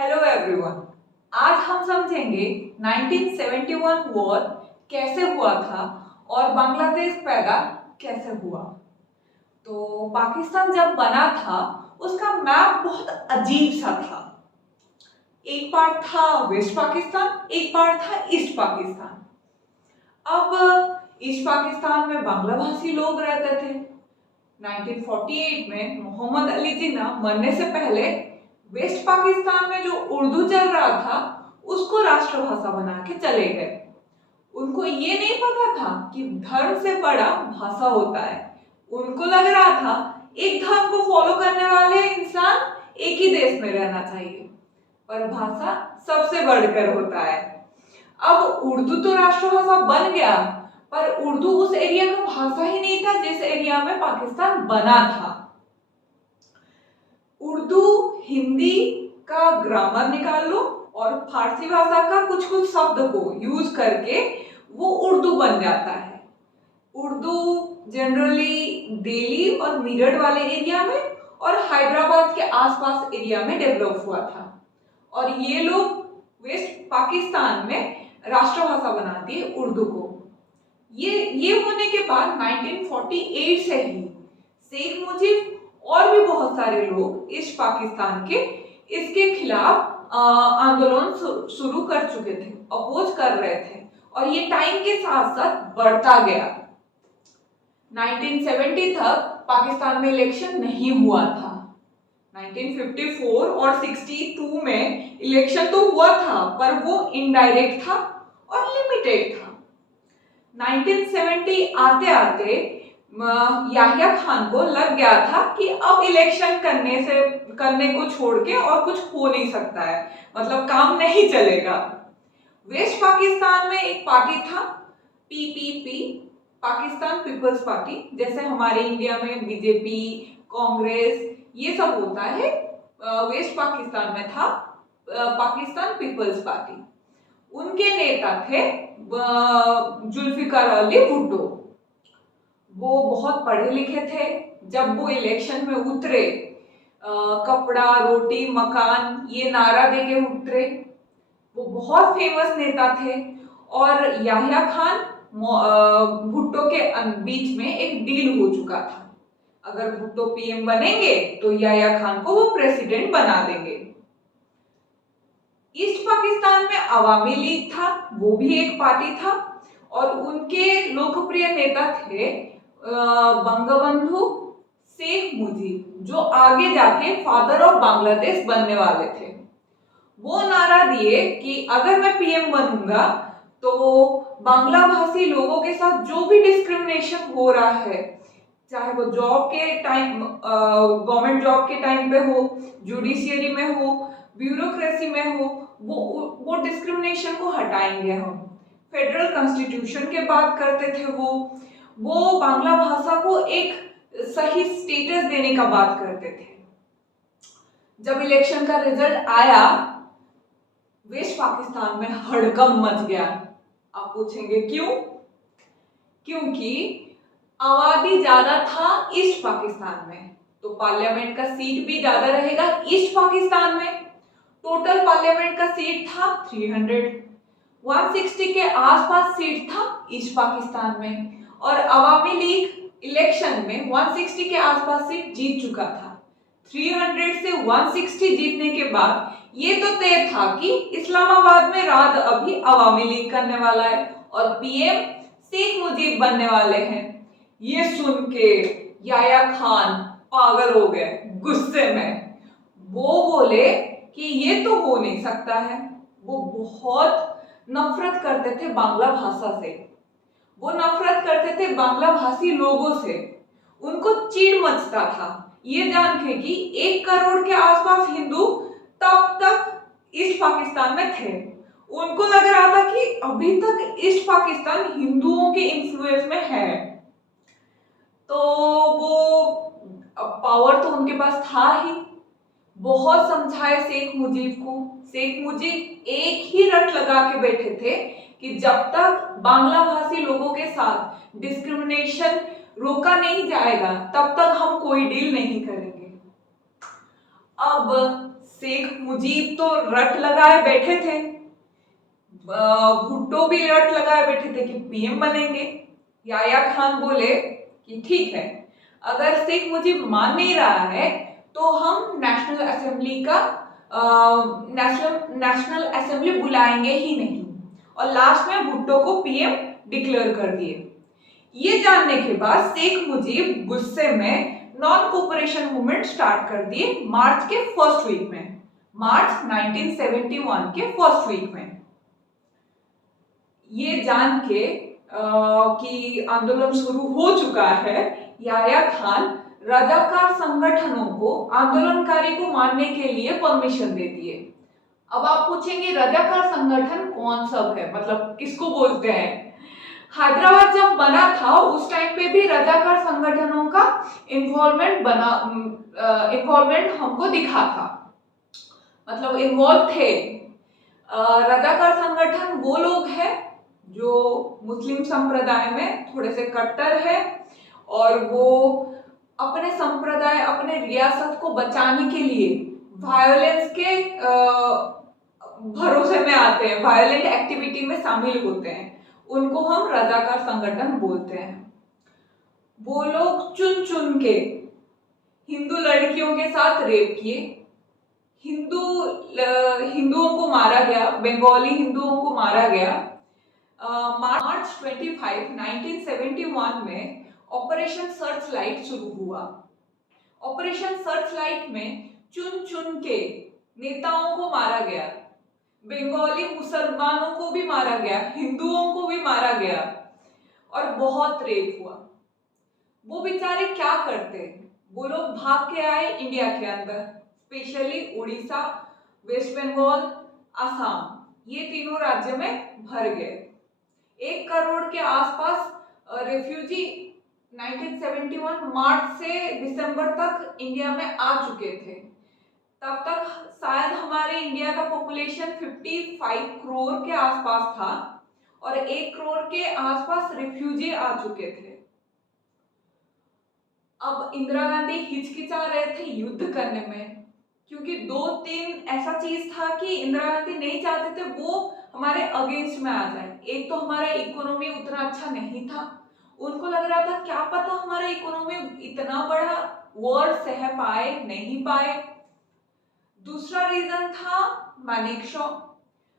Hello everyone. आज हम समझेंगे 1971 वॉर कैसे हुआ था और बांग्लादेश पैदा कैसे हुआ। तो पाकिस्तान जब बना था उसका मैप बहुत अजीब सा था। एक पार्ट था वेस्ट पाकिस्तान, एक पार्ट था ईस्ट पाकिस्तान। अब ईस्ट पाकिस्तान में बांग्ला भाषी लोग रहते थे। 1948 में मोहम्मद अली जिन्ना मरने से पहले वेस्ट पाकिस्तान में जो उर्दू चल रहा था उसको राष्ट्रभाषा बना के चले गए। उनको ये नहीं पता था कि धर्म से बड़ा भाषा होता है। उनको लग रहा था एक धर्म को फॉलो करने वाले इंसान एक ही देश में रहना चाहिए, पर भाषा सबसे बढ़कर होता है। अब उर्दू तो राष्ट्रभाषा बन गया, पर उर्दू उस एरिया का भाषा ही नहीं था जिस एरिया में पाकिस्तान बना था। उर्दू हिंदी का ग्रामर निकाल लो और फारसी भाषा का कुछ कुछ शब्द को यूज करके वो उर्दू बन जाता है। उर्दू जनरली दिल्ली और मेरठ वाले एरिया में और हैदराबाद के आसपास एरिया में डेवलप हुआ था, और ये लोग वेस्ट पाकिस्तान में राष्ट्रभाषा बना दिए उर्दू को। ये होने के बाद 1948 से ही शेख मुजीब और भी बहुत सारे लोग ईस्ट पाकिस्तान के इसके खिलाफ आंदोलन शुरू कर चुके थे, अपोज कर रहे थे, और ये टाइम के साथ साथ बढ़ता गया। 1970 तक पाकिस्तान में इलेक्शन नहीं हुआ था। 1954 और 62 में इलेक्शन तो हुआ था, पर वो इनडायरेक्ट था और लिमिटेड था। 1970 आते आते याहिया खान को लग गया था कि अब इलेक्शन करने को छोड़ के और कुछ हो नहीं सकता है, मतलब काम नहीं चलेगा। वेस्ट पाकिस्तान में एक पार्टी था पीपीपी, पाकिस्तान पीपल्स पार्टी, जैसे हमारे इंडिया में बीजेपी, कांग्रेस ये सब होता है। वेस्ट पाकिस्तान में था पाकिस्तान पीपल्स पार्टी। उनके नेता थे जुल्फिकार अली भुट्टो। वो बहुत पढ़े लिखे थे। जब वो इलेक्शन में उतरे, कपड़ा रोटी मकान ये नारा देके उतरे। वो बहुत फेमस नेता थे, और याहिया खान भुट्टो के बीच में एक डील हो चुका था। अगर भुट्टो पीएम बनेंगे तो याहिया खान को वो प्रेसिडेंट बना देंगे। ईस्ट पाकिस्तान में अवामी लीग था, वो भी एक पार्टी था, और उनके लोकप्रिय नेता थे बंगबंधु शेख मुजीब, जो आगे जाके फादर ऑफ बांग्लादेश बनने वाले थे। वो नारा दिए कि अगर मैं पीएम बनूंगा तो बांग्ला भाषी लोगों के साथ जो भी डिस्क्रिमिनेशन हो रहा है, चाहे वो जॉब के टाइम, गवर्नमेंट जॉब के टाइम पे हो, जुडिशियरी में हो, ब्यूरोक्रेसी में हो, वो डिस्क्रिमिनेशन को हटाएंगे हम। फेडरल कॉन्स्टिट्यूशन के बात करते थे वो बांग्ला भाषा को एक सही स्टेटस देने का बात करते थे। जब इलेक्शन का रिजल्ट आया, वेस्ट पाकिस्तान में हड़कंप मच गया। आप पूछेंगे क्यों? क्योंकि आबादी ज्यादा था ईस्ट पाकिस्तान में, तो पार्लियामेंट का सीट भी ज्यादा रहेगा ईस्ट पाकिस्तान में। टोटल पार्लियामेंट का सीट था 160 के आसपास सीट था ईस्ट पाकिस्तान में, और अवामी लीग इलेक्शन में 160 के आसपास सीट जीत चुका था। 300 से 160 जीतने के बाद ये तो तय था कि इस्लामाबाद में राज अभी अवामी लीग करने वाला है और पीएम शेख मुजीब बनने वाले हैं। ये सुन के याहिया खान पागल हो गए गुस्से में। वो बोले कि ये तो हो नहीं सकता है। वो बहुत नफरत करते थे बांग्ला भाषा से, वो नफरत करते थे बांग्ला भाषी लोगों से। उनको चिढ़ मचता था ये जान के कि 1 करोड़ के आसपास हिंदू तब तक ईस्ट पाकिस्तान में थे। उनको लग रहा था कि अभी तक ईस्ट पाकिस्तान हिंदुओं के इन्फ्लुएंस में है। तो वो पावर तो उनके पास था ही। बहुत समझाए शेख मुजीब को। शेख मुजीब एक ही रट लगा के बैठे थे कि जब तक बांग्ला भाषी लोगों के साथ डिस्क्रिमिनेशन रोका नहीं जाएगा तब तक हम कोई डील नहीं करेंगे। अब शेख मुजीब तो रट लगाए बैठे थे, भुट्टो भी रट लगाए बैठे थे कि पीएम बनेंगे। याया खान बोले कि ठीक है, अगर शेख मुजीब मान नहीं रहा है तो हम नेशनल असेंबली का नेशनल असेंबली बुलाएंगे ही नहीं, और लास्ट में भुट्टो को पीएम डिक्लेयर कर दिए। ये जानने के बाद शेख मुजीब गुस्से में नॉन कोऑपरेशन मूवमेंट स्टार्ट कर दिए मार्च के फर्स्ट वीक में, मार्च 1971 के फर्स्ट वीक में। ये जान के कि आंदोलन शुरू हो चुका है, याया खान रजाकार संगठनों को, आंदोलनकारी को मारने के लिए परमिशन दे दिए। अब आप पूछेंगे रजाकार संगठन कौन सब है, मतलब किसको बोलते हैं? हैदराबाद जब बना था उस टाइम पे भी रजाकार संगठनों का इन्वॉल्वमेंट हमको दिखा था, मतलब इन्वॉल्व थे। रजाकार संगठन वो लोग हैं जो मुस्लिम संप्रदाय में थोड़े से कट्टर है, और वो अपने संप्रदाय, अपने रियासत को बचाने के लिए वायलेंस के भरोसे में आते हैं, वायलेंट एक्टिविटी में शामिल होते हैं, उनको हम रजाकार संगठन बोलते हैं। वो लोग चुन चुन के हिंदू लड़कियों के साथ रेप किए, हिंदुओं को मारा गया, बंगाली हिंदुओं को मारा गया। मार्च 25, 1971 में ऑपरेशन सर्च लाइट शुरू हुआ। ऑपरेशन सर्च लाइट में चुन चुन के नेताओं को मारा गया, बंगाली मुसलमानों को भी मारा गया, हिंदुओं को भी मारा गया, और बहुत रेप हुआ। वो बेचारे क्या करते, वो लोग भाग के आए इंडिया के अंदर, स्पेशली उड़ीसा, वेस्ट बंगाल, असम, ये तीनों राज्य में भर गए। 1 करोड़ के आसपास रेफ्यूजी 1971 मार्च से दिसंबर तक इंडिया में आ चुके थे। तब तक शायद हमारे इंडिया का पॉपुलेशन 55 करोड़ के आसपास था, और 1 करोड़ के आसपास रेफ्यूजी आ चुके थे। अब इंदिरा गांधी हिचकिचा रहे थे युद्ध करने में, क्योंकि 2-3 ऐसा चीज था कि इंदिरा गांधी नहीं चाहते थे वो हमारे अगेंस्ट में आ जाए। एक तो हमारा इकोनॉमी उतना अच्छा नहीं था, उनको लग रहा था क्या पता हमारा इकोनॉमी इतना बड़ा वॉर सह पाए नहीं पाए। दूसरा रीजन था मानेकशॉ।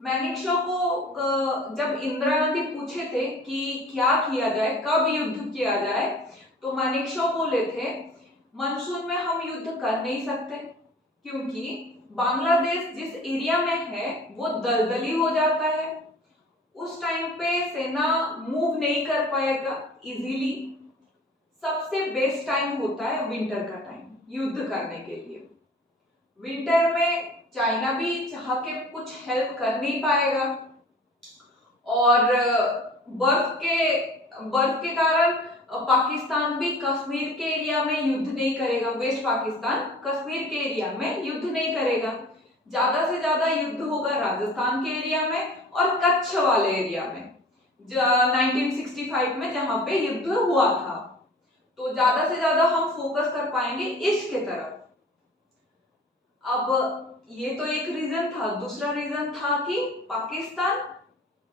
मानेकशॉ को जब इंदिरा गांधी पूछे थे कि क्या किया जाए, कब युद्ध किया जाए, तो मानेकशॉ बोले थे मानसून में हम युद्ध कर नहीं सकते, क्योंकि बांग्लादेश जिस एरिया में है वो दलदली हो जाता है, उस टाइम पे सेना मूव नहीं कर पाएगा इजीली। सबसे बेस्ट टाइम होता है विंटर का टाइम युद्ध करने के लिए। विंटर में चाइना भी चाह के कुछ हेल्प कर नहीं पाएगा, और बर्फ के कारण पाकिस्तान भी कश्मीर के एरिया में युद्ध नहीं करेगा, वेस्ट पाकिस्तान कश्मीर के एरिया में युद्ध नहीं करेगा। ज्यादा से ज्यादा युद्ध होगा राजस्थान के एरिया में और कच्छ वाले एरिया में, 1965 में जहां पे युद्ध हुआ था। तो ज्यादा से ज्यादा हम फोकस कर पाएंगे ईस्ट के तरफ। अब ये तो एक रीजन था। दूसरा रीजन था कि पाकिस्तान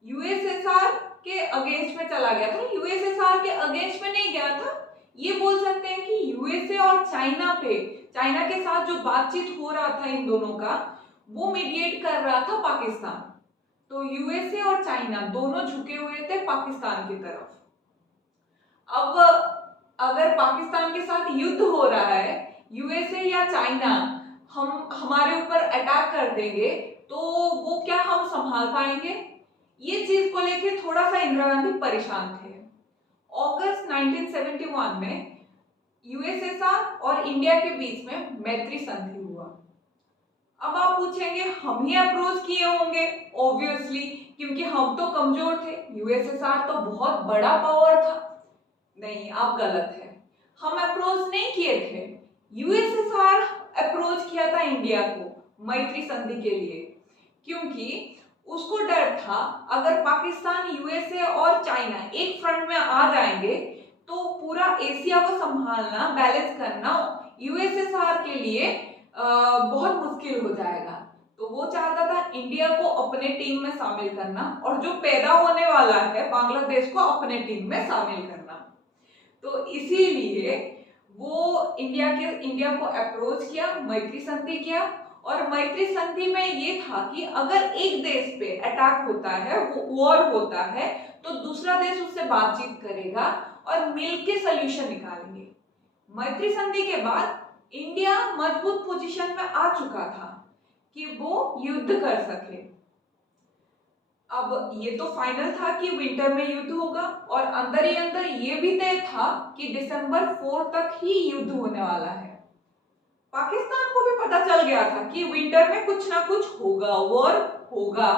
यूएसएसआर के अगेंस्ट में चला गया था। यूएसएसआर के अगेंस्ट में नहीं गया था, ये बोल सकते हैं कि यूएसए और चाइना के साथ जो बातचीत हो रहा था इन दोनों का, वो मीडिएट कर रहा था पाकिस्तान। तो यूएसए और चाइना दोनों झुके हुए थे पाकिस्तान की तरफ। अब अगर पाकिस्तान के साथ युद्ध हो रहा है, यूएसए या चाइना हमारे ऊपर अटैक कर देंगे, तो वो क्या हम संभाल पाएंगे? ये चीज को लेके थोड़ा सा इंदिरा गांधी परेशान थे। अगस्त 1971 में यूएसएसआर और इंडिया के बीच में मैत्री संधि हुआ। अब आप पूछेंगे हम ही अप्रोच किए होंगे, ऑब्वियसली, क्योंकि हम तो कमजोर थे, यूएसएसआर तो बहुत बड़ा पावर था। नहीं, आप गलत है, हम अप्रोच नहीं किए थे। यूएसएसआर अप्रोच किया था इंडिया को मैत्री संधि के लिए, क्योंकि उसको डर था अगर पाकिस्तान, यूएसए और चाइना एक फ्रंट में आ जाएंगे तो पूरा एशिया को संभालना, बैलेंस करना यूएसएसआर के लिए बहुत मुश्किल हो जाएगा। तो वो चाहता था इंडिया को अपने टीम में शामिल करना और जो पैदा होने वाला है बांग्लादेश को अपने टीम में शामिल करना। तो इसीलिए वो इंडिया को अप्रोच किया, मैत्री संधि किया। और मैत्री संधि में ये था कि अगर एक देश पे अटैक होता है, वो वॉर होता है, तो दूसरा देश उससे बातचीत करेगा और मिलके सॉल्यूशन निकालेंगे। मैत्री संधि के बाद इंडिया मजबूत पोजीशन में आ चुका था कि वो युद्ध कर सके। अब ये तो फाइनल था कि विंटर में युद्ध होगा और अंदर ही अंदर ये भी तय था कि दिसंबर 4 तक ही युद्ध होने वाला है। पाकिस्तान को भी पता चल गया था कि विंटर में कुछ ना कुछ होगा, वॉर होगा।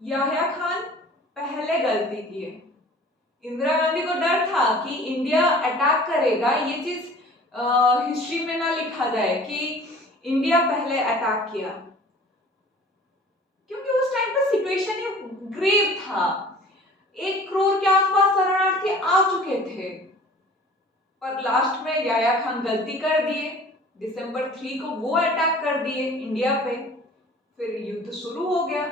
याह्या खान पहले गलती किए। इंदिरा गांधी को डर था कि इंडिया अटैक करेगा, ये चीज हिस्ट्री में ना लिखा जाए कि इंडिया पहले अटैक किया, क्योंकि उस टाइम पर सिचुएशन ही ग्रेव था। 1 करोड़ के आसपास शरणार्थी आ चुके थे, पर लास्ट में याह्या खान गलती कर दिए। दिसंबर 3 को वो अटैक कर दिए इंडिया पे, फिर युद्ध शुरू हो गया।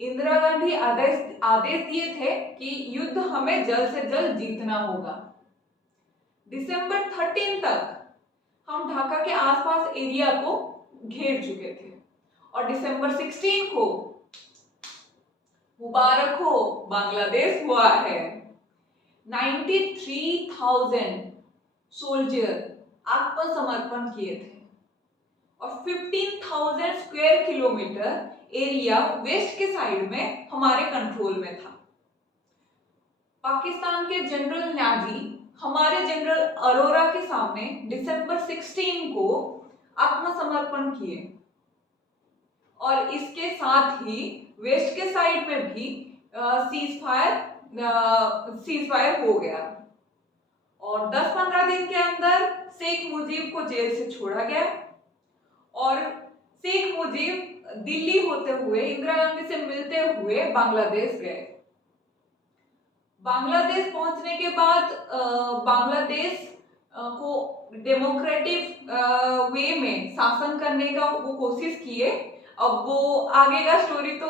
इंदिरा गांधी आदेश दिए थे कि युद्ध हमें जल्द से जल्द जीतना होगा। दिसंबर 13 तक हम ढाका के आसपास एरिया को घेर चुके थे और दिसंबर 16 को मुबारक हो, बांग्लादेश हुआ है। 93,000 सोल्जर आत्मसमर्पण किए थे और 15,000 स्क्वायर किलोमीटर एरिया वेस्ट के साइड में हमारे कंट्रोल में था। पाकिस्तान के जनरल न्याजी हमारे जनरल अरोरा के सामने दिसंबर 16 को आत्मसमर्पण किए और इसके साथ ही वेस्ट के साइड में भी सीज फायर हो गया और 10-15 दिन के अंदर शेख मुजीब को जेल से छोड़ा गया और शेख मुजीब दिल्ली होते हुए इंदिरा गांधी से मिलते हुए बांग्लादेश गए। बांग्लादेश पहुंचने के बाद बांग्लादेश को डेमोक्रेटिक वे में शासन करने का वो कोशिश किए। अब वो आगे का स्टोरी तो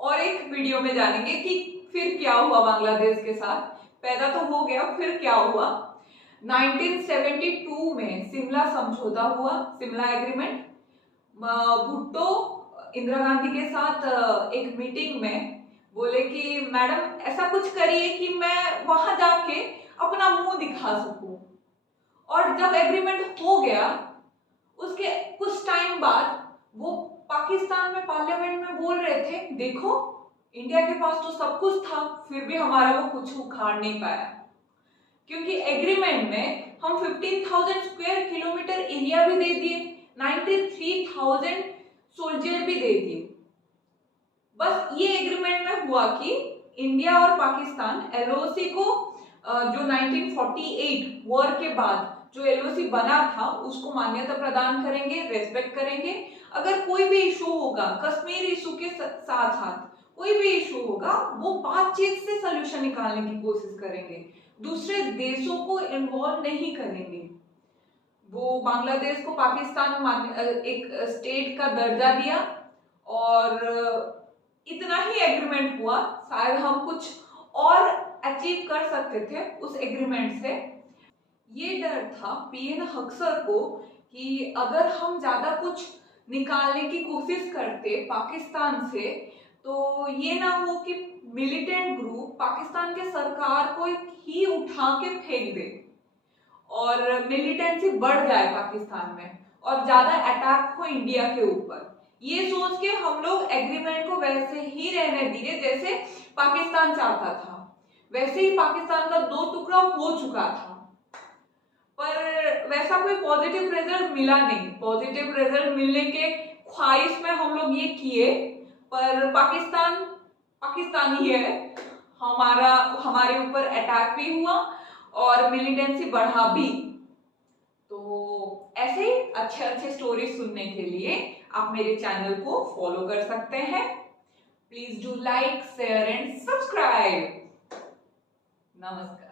और एक वीडियो में जानेंगे कि फिर क्या हुआ बांग्लादेश के साथ। पैदा तो हो गया, फिर क्या हुआ। 1972 में शिमला समझौता हुआ, शिमला एग्रीमेंट। भुट्टो इंदिरा गांधी के साथ एक मीटिंग में बोले कि मैडम ऐसा कुछ करिए कि मैं वहां जाके अपना मुंह दिखा सकूं। और जब एग्रीमेंट हो गया उसके कुछ टाइम बाद वो पाकिस्तान में पार्लियामेंट में बोल रहे थे, देखो इंडिया के पास तो सब कुछ था, फिर भी हमारा वो कुछ उखाड़ नहीं पाया, क्योंकि एग्रीमेंट में हम 15,000 स्क्वायर किलोमीटर एरिया भी दे दिए, 93,000 सोल्जर भी दे दिए। बस ये एग्रीमेंट में हुआ कि इंडिया और पाकिस्तान एलओसी को जो 1948 वॉर के बाद जो एलओसी बना था उसको मान्यता प्रदान करेंगे, रेस्पेक्ट करेंगे। अगर कोई भी इशू होगा, कश्मीर इशू के साथ साथ कोई भी इशू होगा, वो बातचीत से सलूशन निकालने की कोशिश करेंगे, दूसरे देशों को इन्वॉल्व नहीं करेंगे। वो बांग्लादेश को पाकिस्तान एक स्टेट का दर्जा दिया और इतना ही एग्रीमेंट हुआ। शायद हम कुछ और अचीव कर सकते थे उस एग्रीमेंट से। ये डर था पीएन हक्सर को कि अगर हम ज्यादा कुछ निकालने की कोशिश करते पाकिस्तान से तो ये ना हो कि मिलिटेंट ग्रुप पाकिस्तान के सरकार को ही उठा के फेंक दे और मिलिटेंसी बढ़ जाए पाकिस्तान में और ज्यादा अटैक हो इंडिया के ऊपर। ये सोच के हम लोग एग्रीमेंट को वैसे ही रहने दिए जैसे पाकिस्तान चाहता था। वैसे ही पाकिस्तान का 2 टुकड़ा हो चुका था, पर वैसा कोई पॉजिटिव रिजल्ट मिला नहीं। पॉजिटिव रिजल्ट मिलने के ख्वाहिश में हम लोग ये किए, पर पाकिस्तान ही है, हमारे ऊपर अटैक भी हुआ और मिलिटेंसी बढ़ा भी। तो ऐसे ही अच्छे स्टोरी सुनने के लिए आप मेरे चैनल को फॉलो कर सकते हैं। Please do like, share and subscribe. नमस्कार।